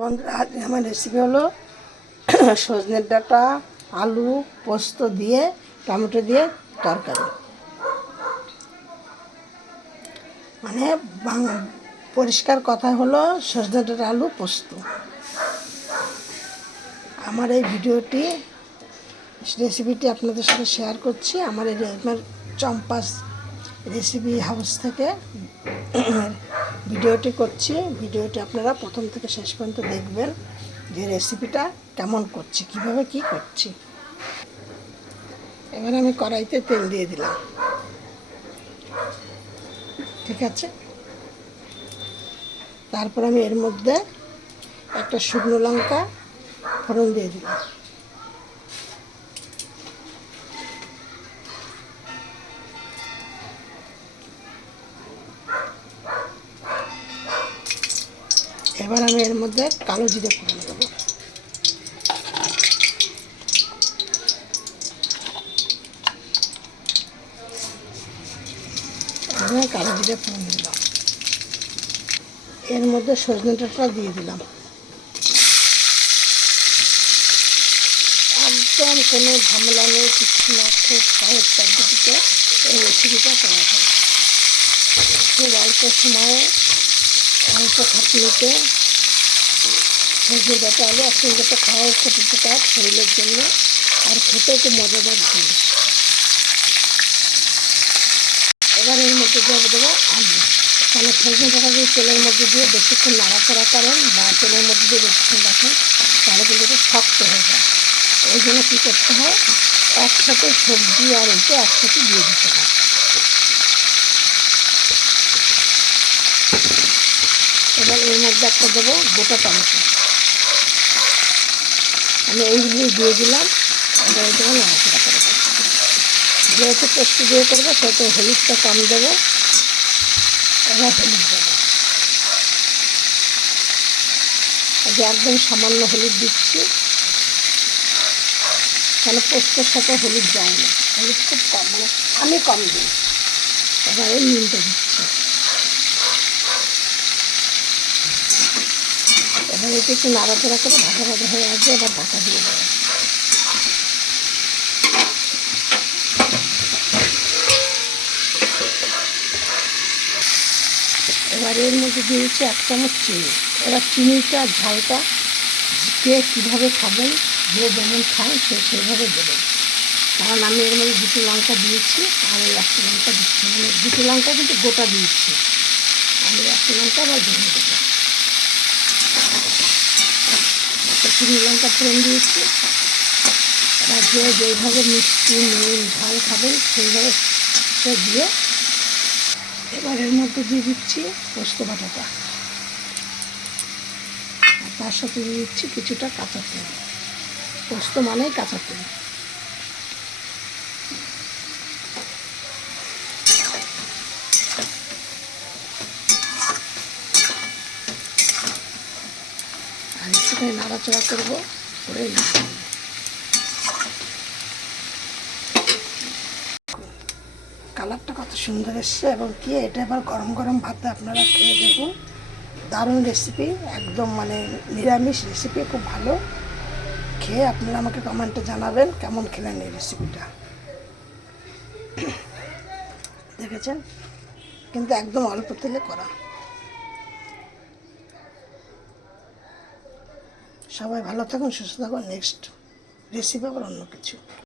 বন্ধুরা, আজ আমার রেসিপি হলো সজনের ডাঁটা, আলু, পোস্ত দিয়ে টমেটো দিয়ে তরকারি। মানে পরিষ্কার কথা হলো সজনের ডাঁটা, আলু, পোস্ত। আমার এই রেসিপিটি আপনাদের সাথে শেয়ার করছি। আমার চম্পাস রেসিপি হাউস থেকে ভিডিওটি করছি। ভিডিওটি আপনারা প্রথম থেকে শেষ পর্যন্ত দেখবেন যে রেসিপিটা কেমন করছি, কিভাবে কি করছি। এবার আমি কড়াইতে তেল দিয়ে দিলাম, ঠিক আছে। তারপর আমি এর মধ্যে একটা শুকনো লঙ্কা ফোড়ন দিয়ে দিলাম। এবার আমি এর মধ্যে কালো জিরে ফোড়ন দেবো। কালো জিরে ফোড়ন দিলাম, এর মধ্যে সজনে ডাঁটা দিয়ে দিলাম। একদম কোনো ঝামেলা নেই, কিছু না, খুব সহজ পদ্ধতিতে এই রেসিপিটা করা হয়। খুব অল্প সময়ে, অল্প খাটনিতে সজনে ডাঁটা আলু একসঙ্গে তো খাওয়াও খুব উপকার শরীরের জন্য, আর খেতেও খুব মজাদার জিনিস। এবার এর মধ্যে দিয়ে দেবো আলু। তাহলে সজনে ডাঁটা যদি তেলের মধ্যে দিয়ে বেশিক্ষণ নাড়াচাড়া করেন বা তেলের মধ্যে দিয়ে বেশিক্ষণ রাখেন, তাহলে কিন্তু এটা শক্ত হয়ে যায়। ওই জন্য কী করতে হয়, একসাথে সবজি আর ওইটা একসাথে দিয়ে দিতে হয়। এবার এর মধ্যে একটা দেবো গোটা টমেটো, আমি এইগুলি দিয়ে দিলাম। এবার এটাকে নাড়াচাড়া করে দেবো। যেহেতু পোস্ত দিয়ে করবো সেহেতু হলুদটা কম দেবো। এবার হলুদ দেবো, একদম সামান্য হলুদ দিচ্ছি, তাহলে পোস্তর সাথে হলুদ যায় না, হলুদ খুব কম, মানে আমি কম দিই। এবারে নুনটা দিচ্ছি। এবার এটি একটু নাড়াচাড়া করে ভাজা ভাজা হয়ে আসবে। এবার ঢাকা দিয়ে দেবো। এবার এর মধ্যে দিয়েছি 1 চামচ চিনি। এবার চিনিটা ঝালটা কে কীভাবে খাবেন, যে যেমন খায় সে সেভাবে দেবেন। কারণ আমি এর মধ্যে 2টো লঙ্কা দিয়েছি, আর এই 1টা লঙ্কা দিচ্ছি, মানে 2টো লঙ্কা কিন্তু গোটা দিয়েছি, আমি 1টা লঙ্কা আবার ভেঙে দেবো। একটা চিনি লঙ্কা ফোড়ন দিয়েছি। এবার যেইভাবে মিষ্টি নুন ঝাল খাবেন সেইভাবে সে দিয়ে এবার এর মধ্যে দিয়ে দিচ্ছি পোস্ত বাটাটা, আর তার সাথে দিয়ে দিচ্ছি কিছুটা কাঁচা তেল। পোস্ত মানেই কাঁচা তেল। আর একটুখানি নাড়াচাড়া করবো করে কালারটা কত সুন্দর এসছে। এবং কি এটা এবার গরম গরম ভাতে আপনারা খেয়ে দেখুন, দারুণ রেসিপি, একদম মানে নিরামিষ রেসিপি, খুব ভালো। খেয়ে আপনারা আমাকে কমেন্টে জানাবেন কেমন খেলেন এই রেসিপিটা। দেখেছেন, কিন্তু একদম অল্প তেলে করা। সবাই ভালো থাকুন, সুস্থ থাকুন। নেক্সট রেসিপি আবার অন্য কিছু।